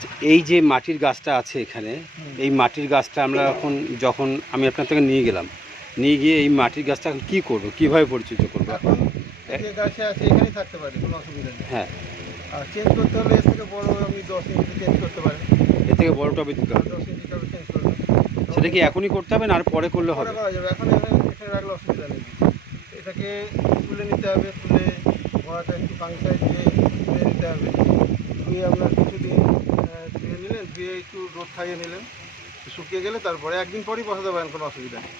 আচ্ছা এই যে মাটির গাছটা আছে এখানে এই মাটির গাছটা আমরা এখন যখন আমি আপনার থেকে নিয়ে গেলাম নিয়ে গিয়ে এই মাটির গাছটা এখন কী করব কীভাবে পরিচিত করব? যে গাছে আছে এখানেই থাকতে পারে কোনো অসুবিধা নেই। হ্যাঁ। আর চেঞ্জ করতে হলে এর থেকে বড় আপনি দশ ইঞ্চি চেঞ্জ করতে পারেন। এর থেকে বড় টবে দিতে হবে দশ ইঞ্চি টবে চেঞ্জ করবেন। সেটা কি এখনই করতে হবে না আর পরে করলে হবে? করা যাবে এখন রাখলে অসুবিধা নেই। এটাকে তুলে নিতে হবে তুলে গোড়াটা একটু দিয়ে ধুয়ে নিতে হবে। ধুয়ে আপনার কিছুদিন ধুয়ে নিলেন ধুয়ে একটু রোদ খাইয়ে নিলেন শুকিয়ে গেলে তারপরে একদিন পরই বসাতে পারেন কোনো অসুবিধা নেই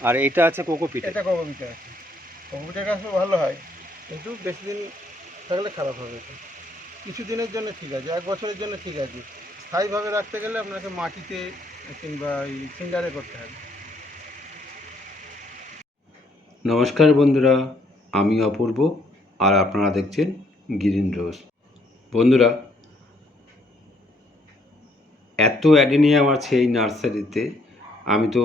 আর এটা আছে। কোকোপিট এটা ককপিটা আছে ককপিটার গাছও ভালো হয় কিন্তু বেশি দিন থাকলে খারাপ হবে। এটা কিছু দিনের জন্য ঠিক আছে এক বছরের জন্য ঠিক আছে। স্থায়ীভাবে রাখতে গেলে আপনাকে মাটিতে কিংবা এই সিন্ডারে করতে হবে। নমস্কার বন্ধুরা আমি অপূর্ব আর আপনারা দেখছেন গ্রিন রোজ। বন্ধুরা, এত অ্যাডেনিয়াম আছে এই নার্সারিতে, আমি তো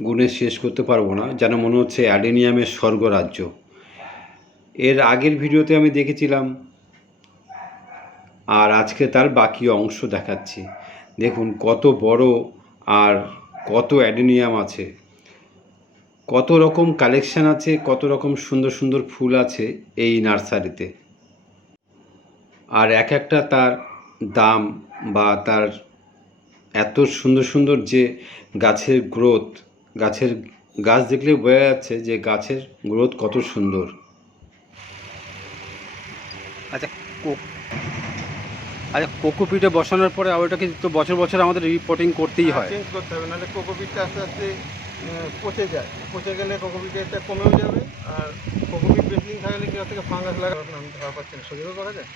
গুণে শেষ করতে পারব না, যেন মনে হচ্ছে অ্যাডেনিয়ামের স্বর্গরাজ্য। এর আগের ভিডিওতে আমি দেখেছিলাম, আর আজকে তার বাকি অংশ দেখাচ্ছি। দেখুন, কত বড় আর কত অ্যাডেনিয়াম আছে। কত রকম কালেকশান আছে, কত রকম সুন্দর সুন্দর ফুল আছে এই নার্সারিতে। আর এক একটা তার দাম বা তার এত সুন্দর সুন্দর যে গাছের গ্রোথ গাছের গাছ দেখলে বোঝা যাচ্ছে যে গাছের গ্রোথ কত সুন্দর। আচ্ছা আচ্ছা কোকোপিটে বসানোর পরে ওটাকে তো বছর বছর আমাদের রিপোর্টিং করতেই হয়। চেঞ্জ করতে হবে নাহলে কোকোপিটটা আস্তে আস্তে পচে যায়। পচে গেলে কোকোপিটটা কমেও যাবে আর কোকোপিট বেশি দিন থাকলে কি থেকে ফাঙ্গাস লাগা আমি তো ভাব পাচ্ছেন সহ্য করা যায়?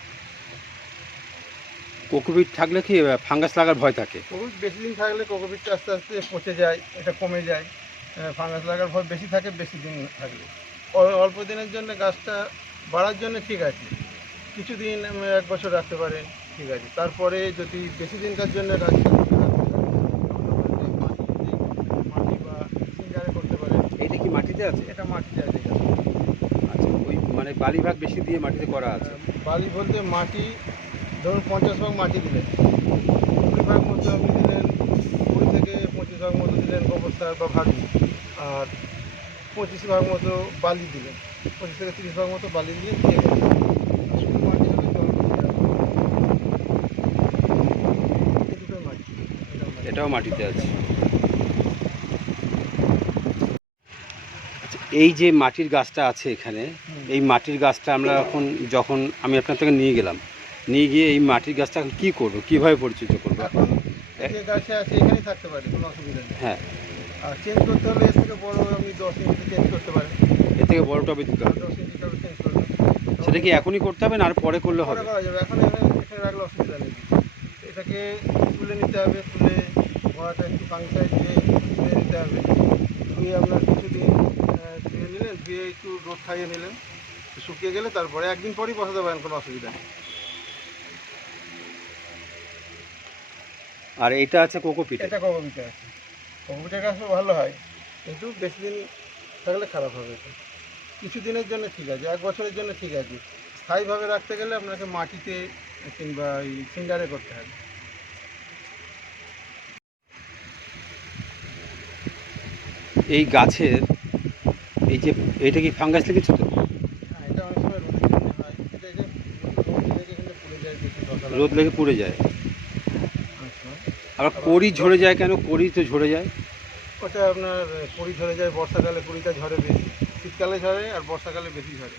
কোকোপিট থাকলে কি ফাঙ্গাস লাগার ভয় থাকে? কোকোপিট বেশি দিন থাকলে কোকোপিটটা আস্তে আস্তে পচে যায় এটা কমে যায়। ফাঙ্গাস লাগার ভয় বেশি থাকে বেশি দিন থাকলে অল্প দিনের জন্য গাছটা বাড়ার জন্য ঠিক আছে। কিছুদিন এক বছর রাখতে পারে ঠিক আছে। তারপরে যদি বেশি দিনকার জন্য গাছটা মাটি বা সিঙ্গারে করতে পারে। এইটা কি মাটিতে আছে? এটা মাটিতে আছে। আচ্ছা ওই মানে বালি ভাগ বেশি দিয়ে মাটিতে করা আছে। বালি বলতে মাটি ধরুন পঞ্চাশ ভাগ মাটি দিলেন। কুড়ি ভাগ মতো আপনি দিলেন কুড়ি থেকে পঁচিশ ভাগ মতো দিলেন গোবর সার বা ভাগ আর পঁচিশ ভাগ মতো বালি দিলেন। পঁচিশ থেকে তিরিশ ভাগ মতো বালি দিয়ে দিয়ে। শুধু মাটি জল হবে। এই এটাও মাটিতে আছে। আচ্ছা, এই যে মাটির গাছটা আছে এখানে এই মাটির গাছটা আমরা এখন যখন আমি আপনার থেকে নিয়ে গেলাম নিয়ে গিয়ে এই মাটির গাছটা এখন কী করব? কীভাবে পরিচিত করব? এখন যে গাছে আছে এখানেই থাকতে পারে কোনো অসুবিধা নেই। হ্যাঁ। আর চেঞ্জ করতে হলে এর থেকে বড় আপনি দশ ইঞ্চি চেঞ্জ করতে পারেন এর থেকে বড় টবে দিতে হবে দশ ইঞ্চি টবে চেঞ্জ করবেন সেটা কি এখনই করতে হবে না আর পরে করলে হবে? করা যাবে। এখন রাখলে অসুবিধা নেই। এটাকে তুলে নিতে হবে তুলে গোড়াটা একটু পাংচায় দিয়ে ধুয়ে নিতে হবে। ধুয়ে আপনার কিছুদিন আহ, ধুয়ে নিলেন ধুয়ে একটু রোদ খাইয়ে নিলেন। শুকিয়ে গেলে তারপরে একদিন পরই বসাতে পারেন কোনো অসুবিধা নেই। আর এটা আছে কোকোপিট এটা ককপিটা আছে। ককপিটার গাছও ভালো হয় কিন্তু বেশি দিন থাকলে খারাপ হবে। এটা কিছু দিনের জন্য ঠিক আছে এক বছরের জন্য ঠিক আছে। স্থায়ীভাবে রাখতে গেলে আপনাকে মাটিতে কিংবা এই সিন্ডারে করতে হবে। এই গাছের এই যে এটা কি ফাঙ্গাস লেগেছে তো? হ্যাঁ। রোদ লেগে পুড়ে যায় বেশি দরকার রোদ লেগে পুড়ে যায় অনেক সময়। আবার কড়ি ঝরে যায় কেন? কড়ি তো ঝরে যায়। ওটা আপনার কুড়ি ঝরে যায় বর্ষাকালে কুড়িটা ঝরে বেশি। শীতকালে ঝরে আর বর্ষাকালে বেশি ঝরে।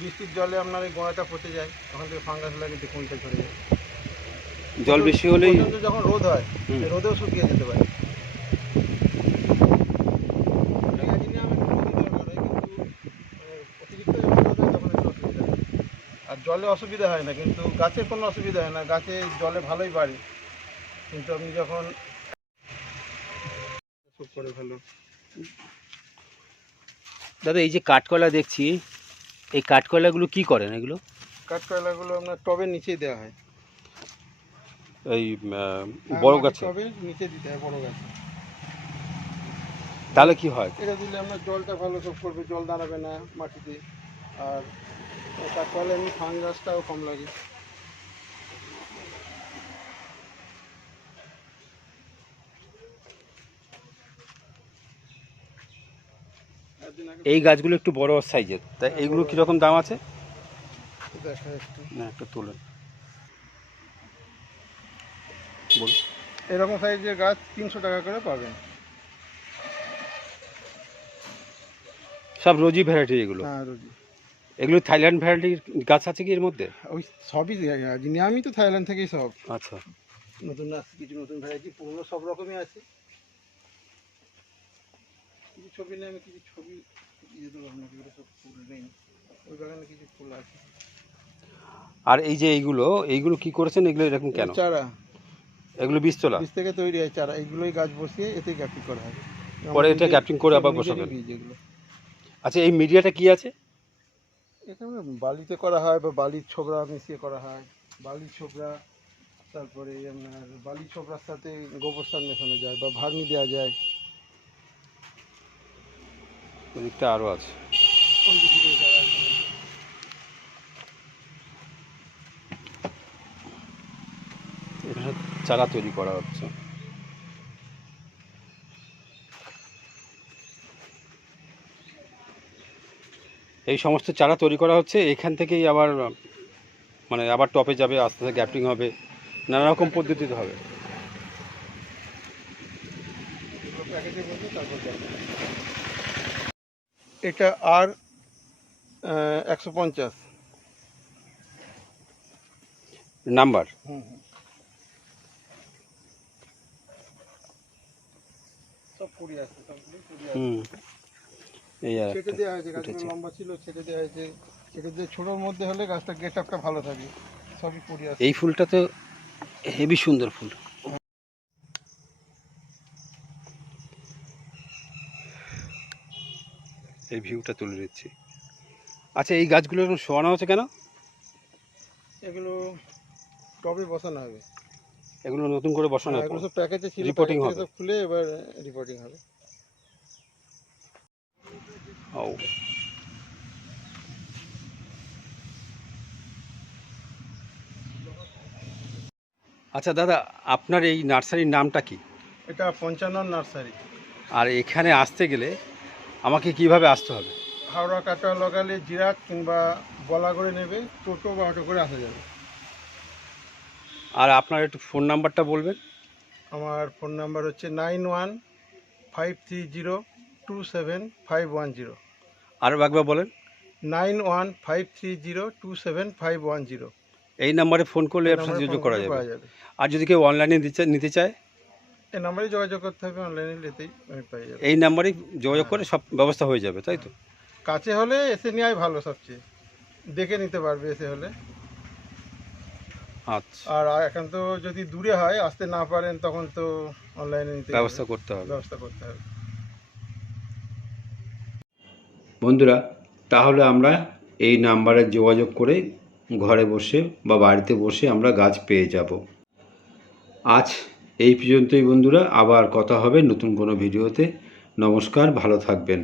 বৃষ্টির জলে আপনার এই গোড়াটা পচে যায় তখন থেকে ফাঙ্গাস লাগে যে কুড়িটা ঝরে যায়। জল বেশি হলেই যখন রোদ হয় রোদেও শুকিয়ে যেতে পারে। আর জলে অসুবিধা হয় না কিন্তু গাছের কোনো অসুবিধা হয় না। গাছে জলে ভালোই বাড়ে। কিন্তু আপনি যখন করে দাদা এই যে কাঠকলা দেখছি এই কাঠকলাগুলো কি করেন এগুলো? কাঠকয়লাগুলো আপনার টবের নিচেই দেওয়া হয়। এই বড় গাছে? টবের নিচে দিতে হয় বড় গাছে। তাহলে কি হয়? এটা দিলে আপনার জলটা ভালো সব করবে জল দাঁড়াবে না মাটিতে। আর ফলে এমনি ফাঙ্গাসটাও কম লাগে। এই গাছগুলো একটু বড় সাইজের। তাই এইগুলো কীরকম দাম আছে? না একটু তুলেন। বলুন। এরকম সাইজের গাছ তিনশো টাকা করে পাবেন। সব রোজি ভ্যারাইটি এগুলো? হ্যাঁ রোজি। এগুলো থাইল্যান্ড ভ্যারাইটির গাছ আছে কি এর মধ্যে? ওই সবই আমি তো থাইল্যান্ড থেকেই সব। আচ্ছা। নতুন আছে কিছু নতুন ভ্যারাইটি পুরনো সব রকমই আছে। কিছু ছবি নেই আমি কিছু ছবি দিয়ে দেবো আপনাকে এগুলো সব ফুল নেই। ওই বাগানে কিছু ফুল আছে। আর এই যে এইগুলো এইগুলো কি করেছেন? এগুলো এরকম কেন? চারা। এগুলো বীজতলা বীজ থেকে তৈরি হয় চারা। এইগুলোই গাছ বসিয়ে এতে গ্যাপটিং করা হয়। পরে এটা গ্যাপটিং করে আবার বসাবেন? বীজ আচ্ছা এই মিডিয়াটা কি আছে? এখানে বালিতে করা হয় বা বালির ছোবড়া মিশিয়ে করা হয়। বালির ছোবড়া তারপরে আপনার বালির ছোবড়ার সাথে গোবর সার মেশানো যায় বা ভার্মি দেওয়া যায়। ওদিকটা আরও আছে। এখানে চারা তৈরি করা হচ্ছে এই সমস্ত চারা তৈরি করা হচ্ছে, এখান থেকেই আবার মানে আবার টপে যাবে, আস্তে আস্তে গ্যাপটিং হবে, নানা রকম পদ্ধতিতে হবে এগুলো প্যাকেটে বসে তারপর দেয়। এটা আর একশো পঞ্চাশ। নাম্বার? হুম এই আর ছেটে দেওয়া হয়েছে গাছগুলো উঠেছে। লম্বা ছিল ছেটে দেওয়া হয়েছে। ছেটে দিয়ে ছোটোর মধ্যে হলে গাছটা গেট আপটা ভালো থাকে। সবই কুড়ি এই ফুলটা তো হেভি সুন্দর ফুল। এই ভিউটা তুলে দিচ্ছি। আচ্ছা এই গাছগুলো এরকম শোয়ানো আছে কেন? এগুলো টবে বসানো হবে। এগুলো নতুন করে বসানো হ্যাঁ, এগুলো সব প্যাকেজে ছিল থেকে হবে। সব খুলে এবার রিপোর্টিং হবে। ও। আচ্ছা দাদা আপনার এই নার্সারির নামটা কি? এটা পঞ্চানন নার্সারি। আর এখানে আসতে গেলে আমাকে কীভাবে আসতে হবে? হাওড়া কাটা লাগালে জিরাট কিংবা বলা করে নেবে টোটো বা অটো করে আসা যাবে। আর আপনার একটু ফোন নাম্বারটা বলবেন? আমার ফোন নাম্বার হচ্ছে nine one five three zero two seven five one zero. আরও একবার বলেন। Nine one five three zero two seven five one zero. এই নাম্বারে ফোন করলে আপনার যোগাযোগ করা যাবে। আর যদি কেউ অনলাইনে নিতে চায়? এই নাম্বারে যোগাযোগ করতে হবে অনলাইনে নিতেই আমি পেয়ে যাবে। এই নাম্বারেই যোগাযোগ করে সব ব্যবস্থা হয়ে যাবে তাই তো? কাছে হলে এসে নেওয়াই ভালো সবচেয়ে। দেখে নিতে পারবে এসে হলে। আচ্ছা। আর এখন তো যদি দূরে হয় আসতে না পারেন তখন তো অনলাইনে নিতে ব্যবস্থা করতে হবে। ব্যবস্থা করতে হবে। বন্ধুরা তাহলে আমরা এই নাম্বারে যোগাযোগ করে ঘরে বসে বা বাড়িতে বসে আমরা গাছ পেয়ে যাব। আজ এই পর্যন্তই বন্ধুরা আবার কথা হবে নতুন কোনো ভিডিওতে। নমস্কার ভালো থাকবেন।